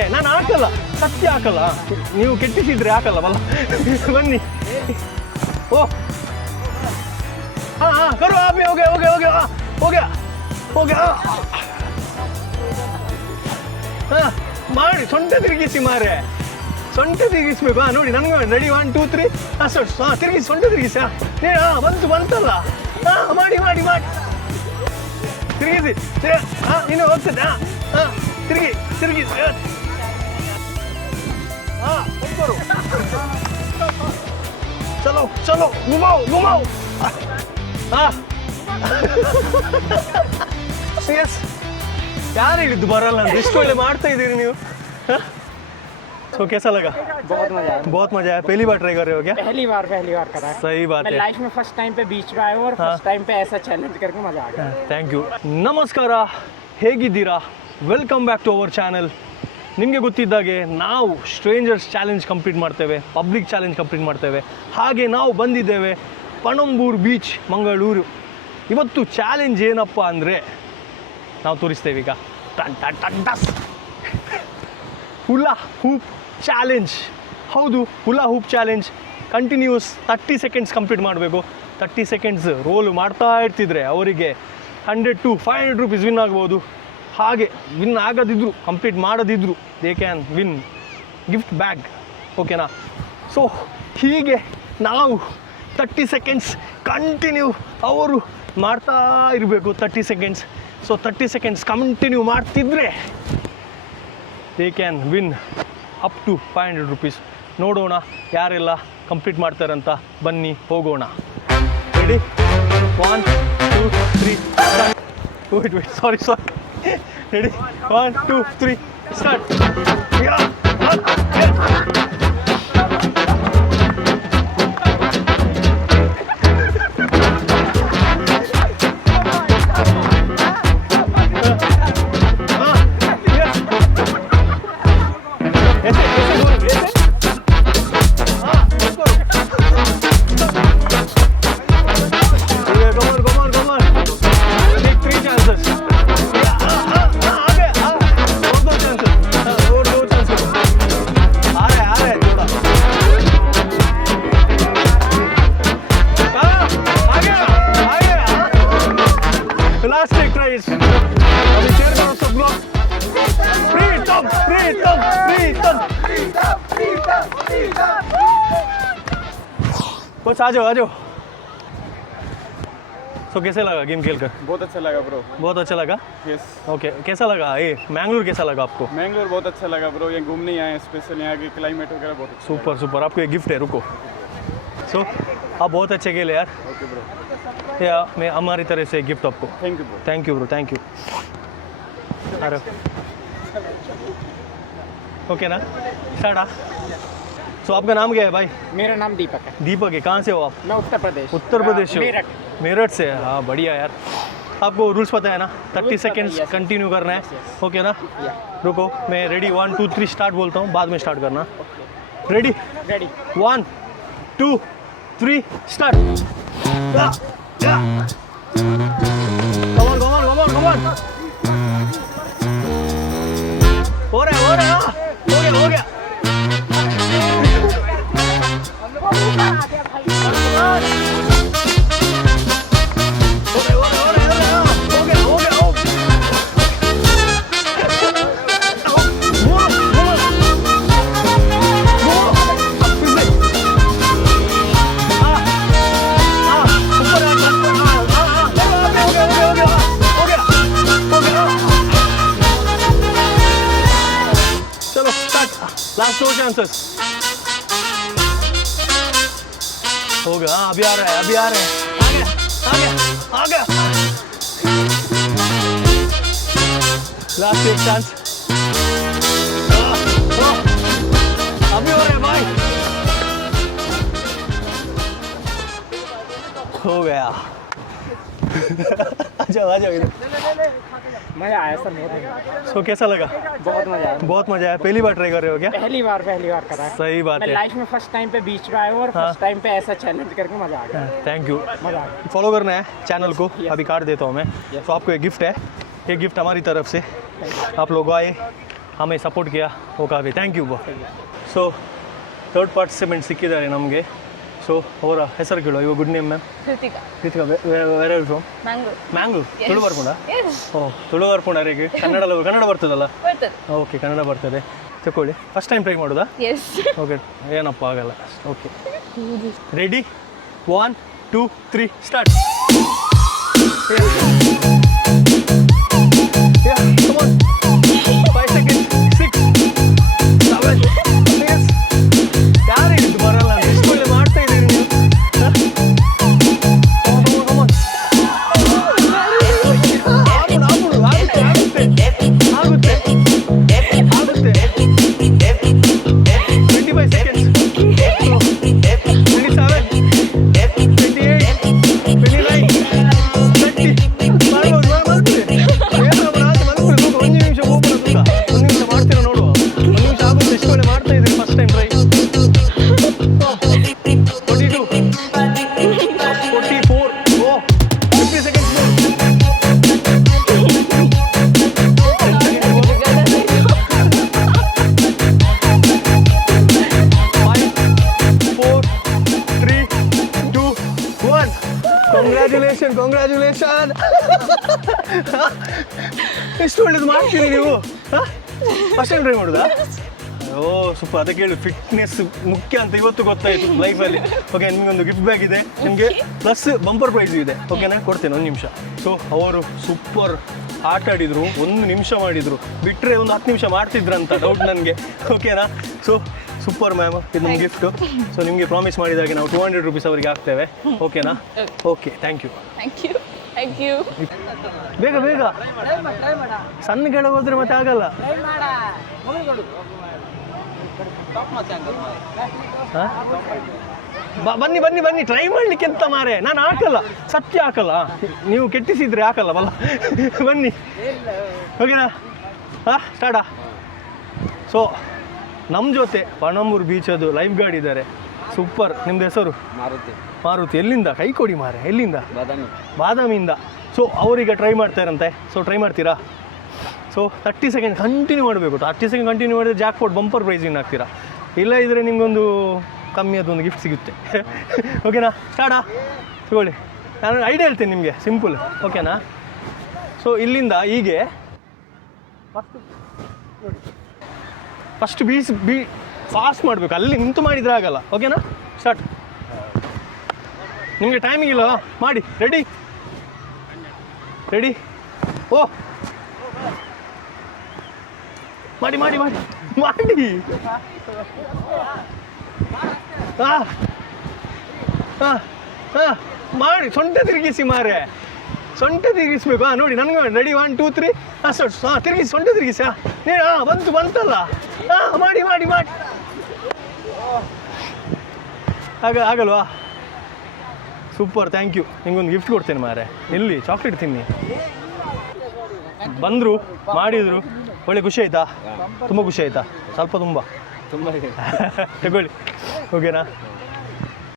ಮಾರೆ, ನಾನು ಹಾಕಲ್ಲ, ಸತ್ಯ ಹಾಕಲ್ಲ. ನೀವು ಕೆಟ್ಟಿಸಿದ್ರೆ ಹಾಕಲ್ಲ ಬಲ್ಲ. ಬನ್ನಿ. ಓ हाँ हाँ करो आप ही. हो गया हो गया हो गया हो गया हो गया. हाँ ಮಾಡಿ ಸೊಂಟ ತಿರುಗಿಸಿ ಮಾರೆ, ಸೊಂಟ ತಿರುಗಿಸ್ಬೇಕು. ಹಾಂ ನೋಡಿ ನನಗೆ ರೆಡಿ 1 2 3 ಅಷ್ಟು. ಹಾಂ ತಿರುಗಿಸಿ, ಸೊಂಟ ತಿರುಗಿಸಿ. ಹಾಂ ಬಂತಲ್ಲ. ಹಾಂ ಮಾಡಿ ಮಾಡಿ ಮಾಡಿ ತಿರುಗಿಸಿ. ಹಾಂ ಇನ್ನು ಹೋಗ್ತದೆ. ಹಾಂ ಹಾಂ ತಿರುಗಿ ತಿರುಗಿಸಿ. ಹಾಂ ಹೋಗ್ಬರು. ಚಲೋ ಚಲೋ ಗುಮಾವ್ ಗುಮಾವ್. ಹಾಂ ಎಸ್. ಯಾರು ಹೇಳಿದ್ದು ಬರಲ್ಲ ಅಂತ? ಇಷ್ಟು ಒಳ್ಳೆ ಮಾಡ್ತಾ ಇದ್ದೀರಿ ನೀವು. तो कैसा लगा? बहुत मजा आया. बहुत मजा आया. पहली बार ट्राई कर रहे हो क्या? पहली बार कर रहा है. सही बात है. मैं लाइफ में फर्स्ट टाइम पे बीच पे आया हूँ और फर्स्ट टाइम पे ऐसा चैलेंज करके मजा आ गया. Thank you. ನಮಸ್ಕಾರ, ಹೇಗಿದ್ದೀರಾ? Welcome back to our channel. ನಿಮಗೆ ಗೊತ್ತಿದ್ದಾಗೆ ನಾವು ಸ್ಟ್ರೇಂಜರ್ಸ್ ಚಾಲೆಂಜ್ ಕಂಪ್ಲೀಟ್ ಮಾಡ್ತೇವೆ, ಪಬ್ಲಿಕ್ ಚಾಲೆಂಜ್ ಕಂಪ್ಲೀಟ್ ಮಾಡ್ತೇವೆ. ಹಾಗೆ ನಾವು ಬಂದಿದ್ದೇವೆ ಪಣಂಬೂರು ಬೀಚ್, ಮಂಗಳೂರು. ಇವತ್ತು ಚಾಲೆಂಜ್ ಏನಪ್ಪ ಅಂದರೆ ನಾವು ತೋರಿಸ್ತೇವೆ ಈಗ. Hula hoop challenge. ಹೌದು, hula hoop challenge. Continuous 30 seconds complete ಮಾಡಬೇಕು. 30 ಸೆಕೆಂಡ್ಸ್ ರೋಲ್ ಮಾಡ್ತಾ ಇರ್ತಿದ್ರೆ ಅವರಿಗೆ 100 to 500 ರೂಪೀಸ್ ವಿನ್ ಆಗ್ಬೋದು. ಹಾಗೆ ವಿನ್ ಆಗದಿದ್ರು, ಕಂಪ್ಲೀಟ್ ಮಾಡದಿದ್ರು, they can win gift bag. ಓಕೆನಾ? ಸೊ ಹೀಗೆ ನಾವು 30 ಸೆಕೆಂಡ್ಸ್ ಕಂಟಿನ್ಯೂ ಅವರು ಮಾಡ್ತಾ ಇರಬೇಕು. 30 ಸೆಕೆಂಡ್ಸ್. ಸೊ 30 ಸೆಕೆಂಡ್ಸ್ ಕಂಟಿನ್ಯೂ ಮಾಡ್ತಿದ್ರೆ they can win up to 500 rupees. ನೋಡೋಣ ಯಾರೆಲ್ಲ ಕಂಪ್ಲೀಟ್ ಮಾಡ್ತಾರಂತ. ಬನ್ನಿ ಹೋಗೋಣ. Ready? 1 2 3 start. Wait sorry ready? 1 2 3 start. कुछ आ जाओ. तो कैसे लगा गेम खेल कर? बहुत अच्छा लगा ब्रो. बहुत अच्छा लगा. यस. ओके, कैसा लगा ये मैंगलोर? कैसा लगा आपको? मैंगलोर बहुत अच्छा लगा ब्रो. ये घूमने आए हैं स्पेशल. यहाँ की क्लाइमेट वगैरह बहुत अच्छा. Super super. आपको एक गिफ्ट है, रुको. सो आप बहुत अच्छे खेले यार. Okay bro. या मैं हमारी तरफ से गिफ्ट आपको. Thank you bro. Thank you bro, thank you. अरे ओके ना, स्टार्ट. तो आपका नाम क्या है भाई? मेरा नाम दीपक है. दीपक है. कहाँ से हो आप? मैं उत्तर प्रदेश. उत्तर प्रदेश से हो? मेरठ. मेरठ से. हाँ बढ़िया यार. आपको रूल्स पता है ना? 30 सेकेंड्स yes. कंटिन्यू करना है. ओके ना? रुको, मैं रेडी 1 2 3 स्टार्ट बोलता हूँ, बाद में स्टार्ट करना. Ready? Ready. 1 2 3 start. Come on. हो रहा है. हो गया. चलो स्टार्ट. Last 2 chances. हो गया. हाँ अभी आ रहा है. आ गया. लास्ट एक चांस. अभी हो रहा है भाई. हो गया. आ जाओ इधर. मजा आया सर. सो कैसा लगा? बहुत मजा आया. बहुत मजा आया. पहली बार ट्राई कर रहे हो क्या? पहली बार कर रहा है. सही बात मैं है. लाइफ में फर्स्ट टाइम पे बीच पे आया हूँ और फर्स्ट टाइम पे ऐसा चैलेंज करके मजा आ गया. Thank you. मजा आ गया. फॉलो करना है चैनल को. अभी कार्ड देता हूँ मैं. Yes. तो आपको एक गिफ्ट है. ये गिफ्ट हमारी तरफ से. आप लोग आए, हमें सपोर्ट किया वो काफ़ी thank you bro so third participant ಸಿಕ್ಕಿದ್ದಾರೆ ನಮಗೆ ಸೊ ಅವರ ಹೆಸರು ಕೇಳೋ ಇವಾಗ good name ma'am Kritika where are from Mangalore Tulu ಬರ್ಪುಂಡ ಓ ತುಳು ಬರ್ಪುಂಡರಿಗೆ ಕನ್ನಡ ಬರ್ತದಲ್ಲ ಓಕೆ ಕನ್ನಡ ಬರ್ತದೆ ತಗೊಳ್ಳಿ ಫಸ್ಟ್ ಟೈಮ್ ಟ್ರೈ ಮಾಡೋದಾ ಓಕೆ ಏನಪ್ಪ ಆಗಲ್ಲ okay ready 1 2 3 start come on 5 seconds 6 7 ಯಾರು ಇದು ಬರಲ್ಲ ಎಷ್ಟು ಒಳ್ಳೆ ಮಾಡ್ತಾ ಇದ್ದೀರಿ ನೀವು ಆಗುತ್ತೆ 25 seconds 27 ಕಾಂಗ್ರ್ಯಾಚುಲೇಷನ್ ಎಷ್ಟು ಒಳ್ಳೇದು ಮಾಡ್ತೀರಿ ನೀವು ಫಸ್ಟ್ ಟೈಮ್ ಟ್ರೈ ಮಾಡೋದಾ ಓ ಸೂಪರ್ ಅದಕ್ಕೆ ಹೇಳಿ ಫಿಟ್ನೆಸ್ ಮುಖ್ಯ ಅಂತ ಇವತ್ತು ಗೊತ್ತಾಯಿತು ಲೈಫಲ್ಲಿ ಓಕೆ ನಿಮಗೊಂದು ಗಿಫ್ಟ್ ಬ್ಯಾಗ್ ಇದೆ ನಿಮಗೆ ಪ್ಲಸ್ ಬಂಪರ್ ಪ್ರೈಸ್ ಇದೆ ಓಕೆನಾ ಕೊಡ್ತೇನೆ 1 ನಿಮಿಷ ಸೊ ಅವರು ಸೂಪರ್ ಆಟ ಆಡಿದರು 1 ನಿಮಿಷ ಮಾಡಿದರು ಬಿಟ್ಟರೆ ಒಂದು 10 ನಿಮಿಷ ಮಾಡ್ತಿದ್ರಂತ ಡೌಟ್ ನನಗೆ ಓಕೆನಾ ಸೊ ಸೂಪರ್ ಮ್ಯಾಮ್ ಇದು ನಮ್ಮ ಗಿಫ್ಟು ಸೊ ನಿಮಗೆ ಪ್ರಾಮಿಸ್ ಮಾಡಿದಾಗೆ ನಾವು 200 ರೂಪೀಸ್ ಅವರಿಗೆ ಹಾಕ್ತೇವೆ ಓಕೆನಾ ಓಕೆ ಥ್ಯಾಂಕ್ ಯು ಬೇಗ ಬೇಗ ಸಣ್ಣ ಕೆಳಗೆ ಹೋದ್ರೆ ಮತ್ತೆ ಆಗಲ್ಲ ಬನ್ನಿ ಬನ್ನಿ ಬನ್ನಿ ಟ್ರೈ ಮಾಡ್ಲಿಕ್ಕೆ ಎಂತ ಮಾರೆ ನಾನು ಹಾಕಲ್ಲ ಸತ್ಯ ಹಾಕಲ್ಲ ನೀವು ಕೆಟ್ಟಿಸಿದ್ರೆ ಹಾಕಲ್ಲ ಬಲ್ಲ ಬನ್ನಿ ಓಕೆನಾ ಸ್ಟಾರ್ಟಾ ಸೊ ನಮ್ಮ ಜೊತೆ ಪಣಂಬೂರು ಬೀಚದು ಲೈಫ್ ಗಾರ್ಡ್ ಇದ್ದಾರೆ ಸೂಪರ್ ನಿಮ್ದು ಹೆಸರು ಮಾರುತಿ ಎಲ್ಲಿಂದ ಕೈ ಕೊಡಿ ಮಾರೆ ಎಲ್ಲಿಂದ ಬಾದಾಮಿಯಿಂದ ಸೊ ಅವರೀಗ ಟ್ರೈ ಮಾಡ್ತಾರಂತೆ ಸೊ ಟ್ರೈ ಮಾಡ್ತೀರಾ ಸೊ 30 ಸೆಕೆಂಡ್ ಕಂಟಿನ್ಯೂ ಮಾಡಬೇಕು 30 ಸೆಕೆಂಡ್ ಕಂಟಿನ್ಯೂ ಮಾಡಿದ್ರೆ ಜಾಕ್ಪಾಟ್ ಬಂಪರ್ ಪ್ರೈಸ್ ವಿನ್ ಆಗ್ತೀರಾ ಇಲ್ಲ ಇದ್ರೆ ನಿಮಗೊಂದು ಕಮ್ಮಿ ಅದೊಂದು ಗಿಫ್ಟ್ ಸಿಗುತ್ತೆ ಓಕೆನಾ ಸ್ಟಾರ್ಟಾ ತಗೊಳ್ಳಿ ನಾನು ಐಡಿಯಾ ಹೇಳ್ತೇನೆ ನಿಮಗೆ ಸಿಂಪಲ್ ಓಕೆನಾ ಸೊ ಇಲ್ಲಿಂದ ಹೀಗೆ ಫಸ್ಟ್ ಬಿ ಫಾಸ್ಟ್ ಮಾಡಬೇಕು ಅಲ್ಲಿ ನಿಂತು ಮಾಡಿದರೆ ಆಗಲ್ಲ ಓಕೆನಾ ಸ್ಟಾರ್ಟ್ ನಿಮಗೆ ಟೈಮಿಂಗ್ ಇಲ್ಲ ಮಾಡಿ ರೆಡಿ ಓ ಮಾಡಿ ಮಾಡಿ ಮಾಡಿ ಮಾಡಿ ಹಾಂ ಹಾಂ ಹಾಂ ಮಾಡಿ ಸೊಂಟ ತಿರುಗಿಸಿ ಮಾರೆ ಸೊಂಟ ತಿರುಗಿಸ್ಬೇಕು ನೋಡಿ ನನಗೆ ರೆಡಿ 1 2 3 ತಿರುಗಿಸಿ ಸೊಂಟ ತಿರುಗಿಸಿ ಬಂತಲ್ಲ ಮಾಡಿ ಮಾಡಿ ಮಾಡಿ ಆಗಲ್ವಾ ಸೂಪರ್ ಥ್ಯಾಂಕ್ ಯು ನಿಮ್ಗೊಂದು ಗಿಫ್ಟ್ ಕೊಡ್ತೇನೆ ಮಾರೆ ಎಲ್ಲಿ ಚಾಕ್ಲೇಟ್ ತಿನ್ನಿ ಬಂದರು ಮಾಡಿದರು ಒಳ್ಳೆ ಖುಷಿ ಆಯ್ತಾ ತುಂಬ ಖುಷಿ ಆಯ್ತಾ ಸ್ವಲ್ಪ ತುಂಬ ತಗೊಳ್ಳಿ ಓಕೆನಾ